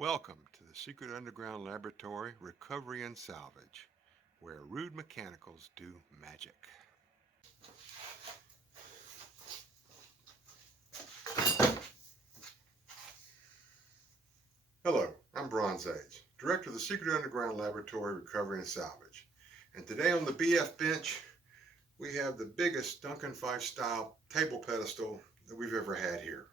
Welcome to the Secret Underground Laboratory Recovery and Salvage, where rude mechanicals do magic. Hello, I'm Bronze Age, Director of the Secret Underground Laboratory Recovery and Salvage. And today on the BF bench, we have the biggest Duncan Phyfe style table pedestal that we've ever had here.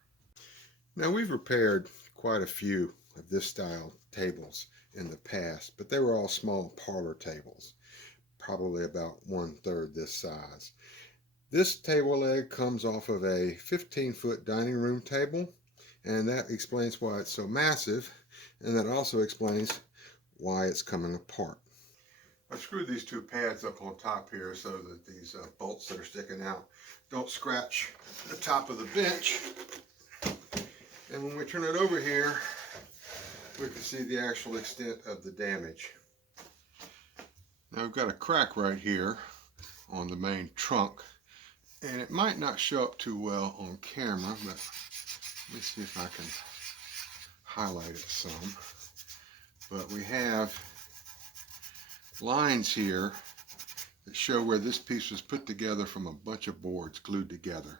Now, we've repaired quite a few of this style tables in the past, but they were all small parlor tables, probably about 1/3 this size. This table leg comes off of a 15-foot dining room table, and that explains why it's so massive, and that also explains why it's coming apart. I screwed these two pads up on top here so that these bolts that are sticking out don't scratch the top of the bench. And when we turn it over here, we can see the actual extent of the damage. Now we've got a crack right here on the main trunk, and it might not show up too well on camera, but let me see if I can highlight it some. But we have lines here that show where this piece was put together from a bunch of boards glued together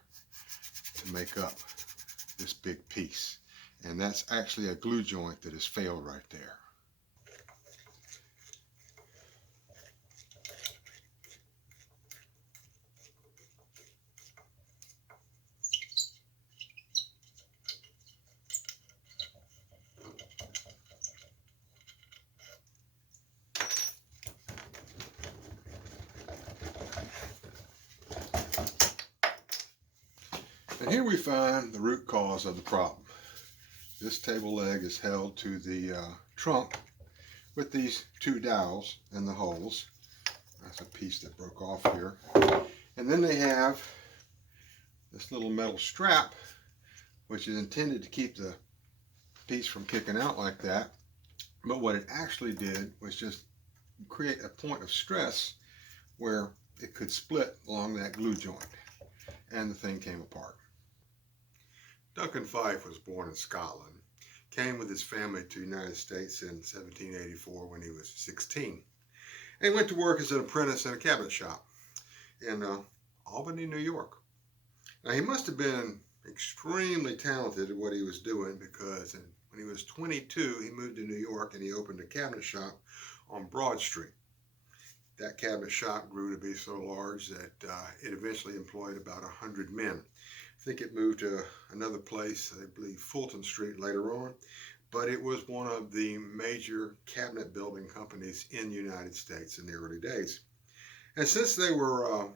to make up this big piece. And that's actually a glue joint that has failed right there. And here we find the root cause of the problem. This table leg is held to the trunk with these two dowels in the holes. That's a piece that broke off here. And then they have this little metal strap, which is intended to keep the piece from kicking out like that. But what it actually did was just create a point of stress where it could split along that glue joint, and the thing came apart. Duncan Phyfe was born in Scotland, came with his family to the United States in 1784 when he was 16, and went to work as an apprentice in a cabinet shop in Albany, New York. Now, he must have been extremely talented at what he was doing, because when he was 22, he moved to New York and he opened a cabinet shop on Broad Street. That cabinet shop grew to be so large that it eventually employed about 100 men. I think it moved to another place, I believe Fulton Street, later on, but it was one of the major cabinet building companies in the United States in the early days. And since they were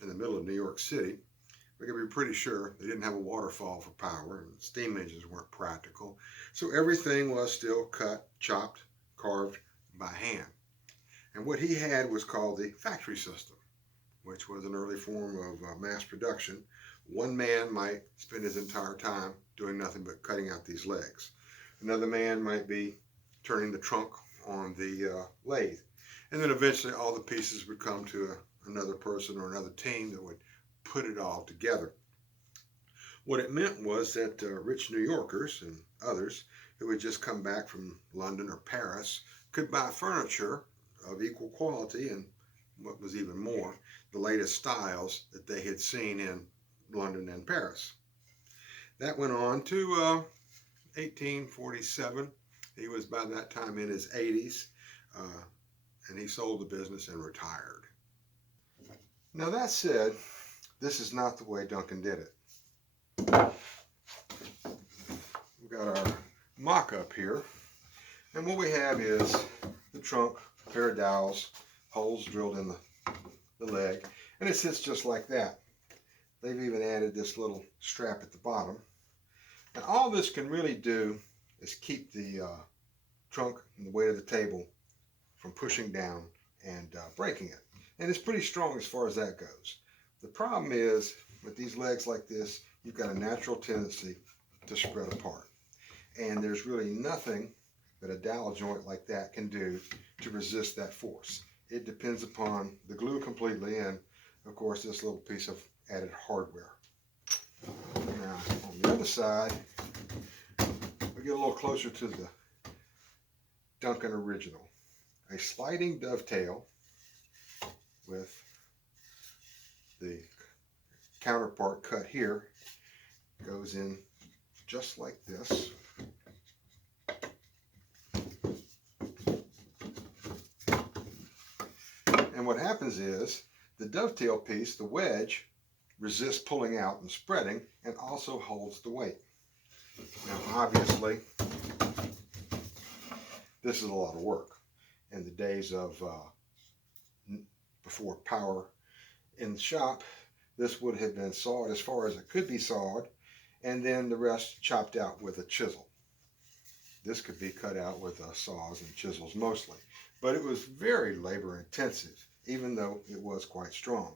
in the middle of New York City, we can be pretty sure they didn't have a waterfall for power, and steam engines weren't practical, so everything was still cut, chopped, carved by hand. And what he had was called the factory system, which was an early form of mass production. One man might spend his entire time doing nothing but cutting out these legs. Another man might be turning the trunk on the lathe. And then eventually all the pieces would come to another person or another team that would put it all together. What it meant was that rich New Yorkers and others who had just come back from London or Paris could buy furniture of equal quality, and what was even more, the latest styles that they had seen in London and Paris. That went on to 1847. He was by that time in his 80s, and he sold the business and retired. Now, that said, this is not the way Duncan did it. We've got our mock-up here, and what we have is the trunk, a pair of dowels, holes drilled in the leg, and it sits just like that. They've even added this little strap at the bottom. And all this can really do is keep the trunk and the weight of the table from pushing down and breaking it. And it's pretty strong as far as that goes. The problem is, with these legs like this, you've got a natural tendency to spread apart. And there's really nothing that a dowel joint like that can do to resist that force. It depends upon the glue completely, and of course this little piece of added hardware. Now on the other side, we get a little closer to the Duncan original. A sliding dovetail with the counterpart cut here goes in just like this. And what happens is the dovetail piece, the wedge, resists pulling out and spreading and also holds the weight. Now obviously this is a lot of work. In the days of before power in the shop, this would have been sawed as far as it could be sawed, and then the rest chopped out with a chisel. This could be cut out with saws and chisels mostly, but it was very labor intensive, even though it was quite strong.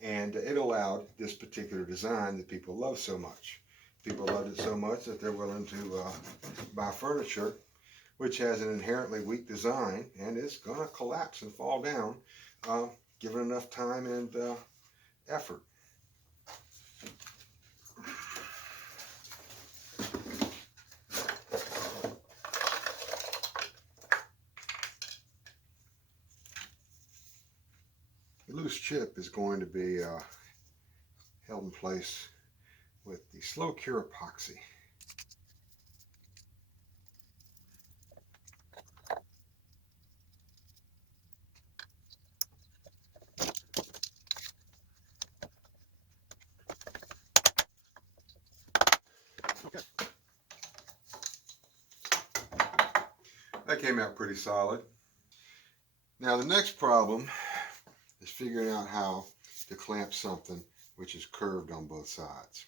And it allowed this particular design that people love so much. People loved it so much that they're willing to buy furniture which has an inherently weak design and is going to collapse and fall down given enough time and effort. The loose chip is going to be held in place with the slow cure epoxy. Okay. That came out pretty solid. Now the next problem is figuring out how to clamp something which is curved on both sides.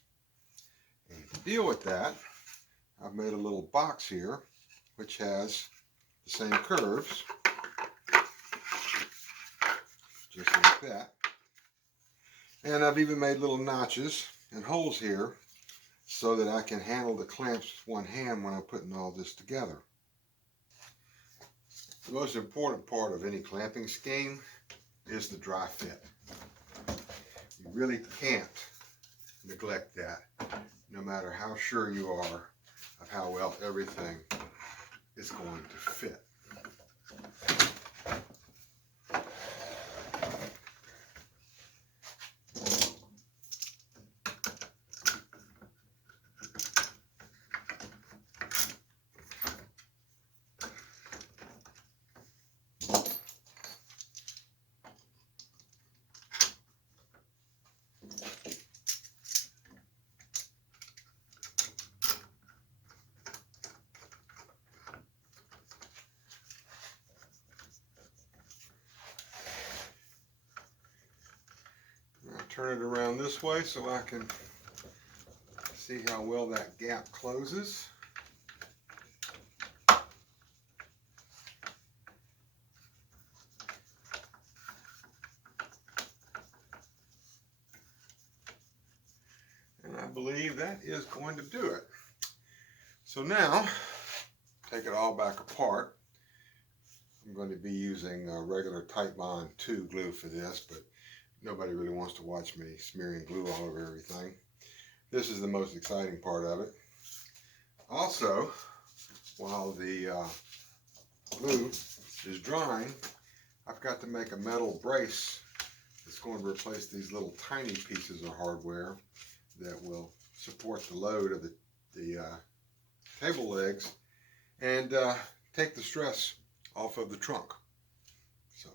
And to deal with that, I've made a little box here which has the same curves, just like that. And I've even made little notches and holes here so that I can handle the clamps with one hand when I'm putting all this together. The most important part of any clamping scheme is the dry fit. You really can't neglect that, no matter how sure you are of how well everything is going to fit. Turn it around this way so I can see how well that gap closes. And I believe that is going to do it. So now, take it all back apart. I'm going to be using regular Titebond 2 glue for this, but nobody really wants to watch me smearing glue all over everything. This is the most exciting part of it. Also, while the glue is drying, I've got to make a metal brace that's going to replace these little tiny pieces of hardware that will support the load of the table legs and take the stress off of the trunk. So.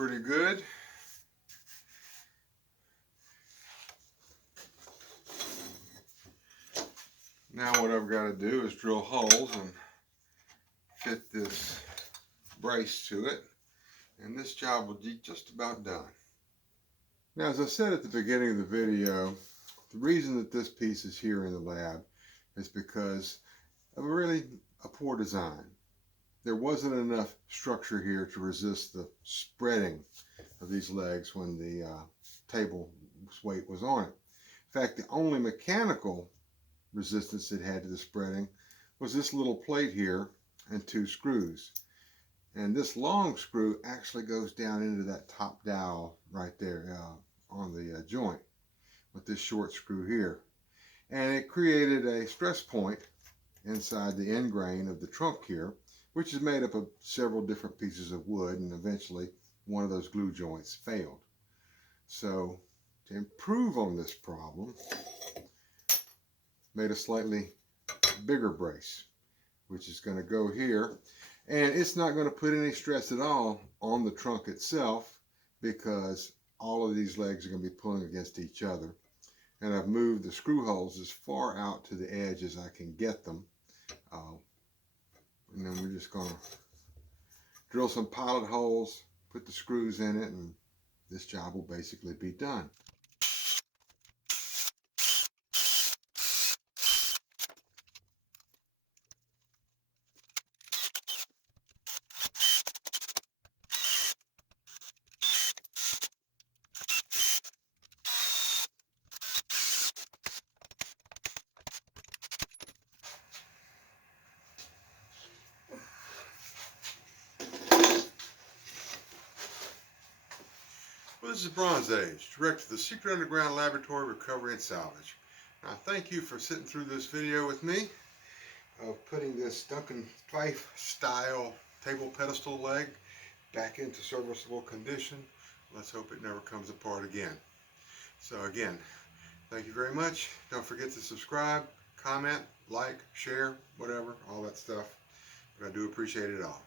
pretty good. Now what I've got to do is drill holes and fit this brace to it, and this job will be just about done. Now, as I said at the beginning of the video, the reason that this piece is here in the lab is because of a poor design. There wasn't enough structure here to resist the spreading of these legs when the table's weight was on it. In fact, the only mechanical resistance it had to the spreading was this little plate here and 2 screws. And this long screw actually goes down into that top dowel right there on the joint with this short screw here. And it created a stress point inside the end grain of the trunk here, which is made up of several different pieces of wood, and eventually one of those glue joints failed. So to improve on this problem, made a slightly bigger brace, which is going to go here, and it's not going to put any stress at all on the trunk itself because all of these legs are going to be pulling against each other. And I've moved the screw holes as far out to the edge as I can get them. And then we're just going to drill some pilot holes, put the screws in it, and this job will basically be done. Well, this is Bronze Age, director of the Secret Underground Laboratory Recovery and Salvage. Now, thank you for sitting through this video with me of putting this Duncan Phyfe style table pedestal leg back into serviceable condition. Let's hope it never comes apart again. So again, thank you very much. Don't forget to subscribe, comment, like, share, whatever, all that stuff. But I do appreciate it all.